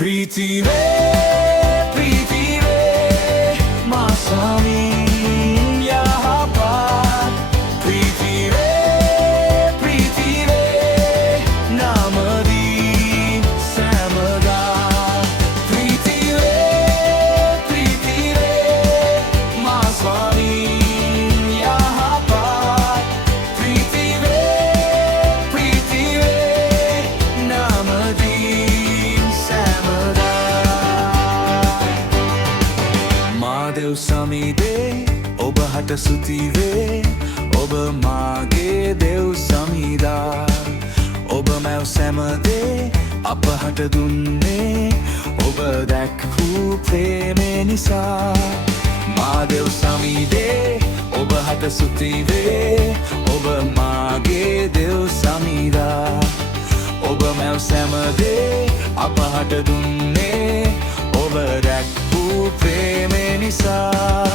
प्रीतिवे प्रीतिवे मासामी याहापात प्रीतिवे प्रीतिवे नामदी सैमदा प्रीतिवे प्रीतिवे मासामी याहापात प्रीतिवे प्रीतिवे नामदी මාදෙව් සමීදේ ඔබ හට සුතිවේ ඔබ මාගේ දෙව් සමීදා ඔබ මැව් සැමදේ අප හට දුන්නේ ඔබ දැක්වූ ප්‍රේමේ නිසා මාදෙව් සමීදේ ඔබ හට සුතිවේ ඔබ මාගේ දෙව් සමීදා ඔබ මැව් සැමදේ අප හට දුන්නේ ඔබ දැක්වූ ප්‍රේමේ නිසා